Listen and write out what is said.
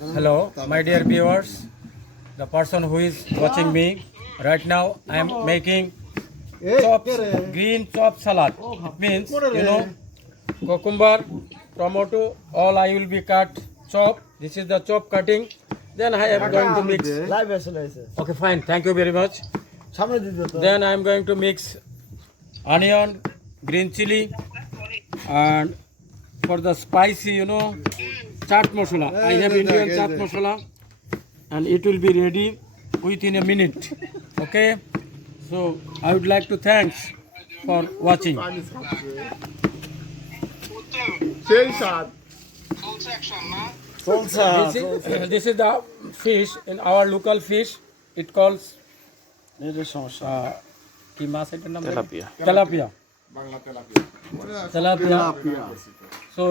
Hello, my dear viewers, the person who is watching me right now. I am making chops, green chop salad. It means cucumber, tomato, all I will be cut chop. This is the chop cutting. Then I am going to mix. Okay, fine. Thank you very much. Then I am going to mix onion, green chili, and for the spicy, chaat masala. I have Indian chaat masala, and it will be ready within a minute. Okay, so I would like to thanks for watching. This is the fish in our local fish. It calls কি মাছ এটার নাম tilapia tilapia. So